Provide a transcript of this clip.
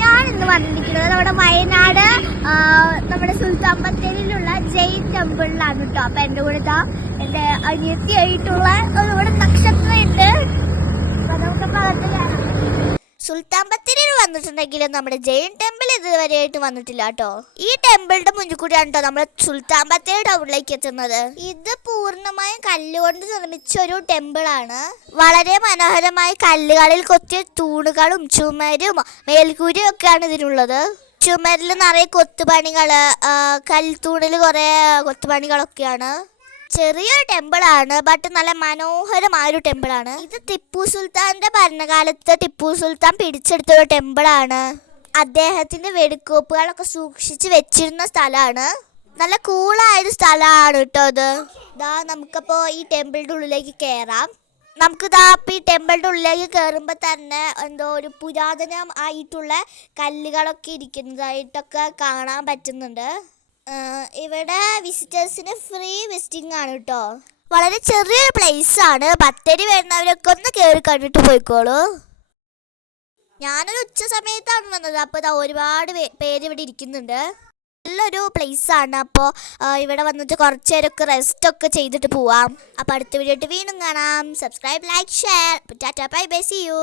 ഞാൻ ഇന്ന് വന്നിരിക്കുന്നത് നമ്മുടെ വയനാട് നമ്മുടെ സുൽത്താൻ ബത്തേരിയിലുള്ള ജെയിൻ ടെമ്പിളിലാണ് കേട്ടോ. അപ്പൊ എന്റെ കൂടെ എന്റെ അനിയത്തിയായിട്ടുള്ള ഒരുപാട് നക്ഷത്രമുണ്ട്. നമുക്ക് ഭാഗത്ത് കാണാം. സുൽത്താൻ ബത്തേരിയിൽ വന്നിട്ടുണ്ടെങ്കിലും നമ്മുടെ ജെയിൻ ടെമ്പിൾ ഇതുവരെയായിട്ട് വന്നിട്ടില്ല കേട്ടോ. ഈ ടെമ്പിളിന്റെ മുന്നിൽ കൂടിയാണ് കേട്ടോ നമ്മൾ സുൽത്താൻ ബത്തേരി ടൗണിലേക്ക് എത്തുന്നത്. ഇത് പൂർണ്ണമായും കല്ലുകൊണ്ട് നിർമ്മിച്ച ഒരു ടെമ്പിളാണ്. വളരെ മനോഹരമായ കല്ലുകളിൽ കൊത്തിയ തൂണുകളും ചുമരും മേൽക്കൂരയും ഒക്കെയാണ് ഇതിനുള്ളത്. ചുമരിൽ നിറയെ കൊത്തുപണികള്, കൽത്തൂണിൽ കുറെ കൊത്തുപണികളൊക്കെയാണ്. ചെറിയൊരു ടെമ്പിളാണ്, ബട്ട് നല്ല മനോഹരമായൊരു ടെമ്പിളാണ്. ഇത് ടിപ്പു സുൽത്താന്റെ ഭരണകാലത്ത് ടിപ്പു സുൽത്താൻ പിടിച്ചെടുത്തൊരു ടെമ്പിളാണ്. അദ്ദേഹത്തിന്റെ വെടിക്കോപ്പുകളൊക്കെ സൂക്ഷിച്ച് വെച്ചിരുന്ന സ്ഥലമാണ്. നല്ല കൂളായൊരു സ്ഥലമാണ് കേട്ടോ ഇത്. നമുക്കപ്പോ ഈ ടെമ്പിളിന്റെ ഉള്ളിലേക്ക് കയറാം. നമുക്ക് ഈ ടെമ്പിളിന്റെ ഉള്ളിലേക്ക് കയറുമ്പോൾ തന്നെ എന്തോ ഒരു പുരാതനം ആയിട്ടുള്ള കല്ലുകളൊക്കെ ഇരിക്കുന്നതായിട്ടൊക്കെ കാണാൻ പറ്റുന്നുണ്ട്. ഇവിടെ വിസിറ്റേഴ്സിന് ഫ്രീ വിസിറ്റിംഗ് ആണ് കേട്ടോ. വളരെ ചെറിയൊരു പ്ലേസ് ആണ്. ബത്തേരി വരുന്നവരൊക്കെ ഒന്ന് കയറി കണ്ടിട്ട് പോയിക്കോളൂ. ഞാനൊരു ഉച്ച സമയത്താണ് വന്നത്. അപ്പോൾ ഒരുപാട് പേര് ഇവിടെ ഇരിക്കുന്നുണ്ട്. നല്ലൊരു പ്ലേസ് ആണ്. അപ്പോൾ ഇവിടെ വന്നിട്ട് കുറച്ച് നേരമൊക്കെ റെസ്റ്റ് ഒക്കെ ചെയ്തിട്ട് പോവാം. അപ്പോൾ അടുത്ത വീഡിയോ വീണ്ടും കാണാം. Subscribe, like, share. ടാറ്റാ, ബൈ ബൈ, സീ യു.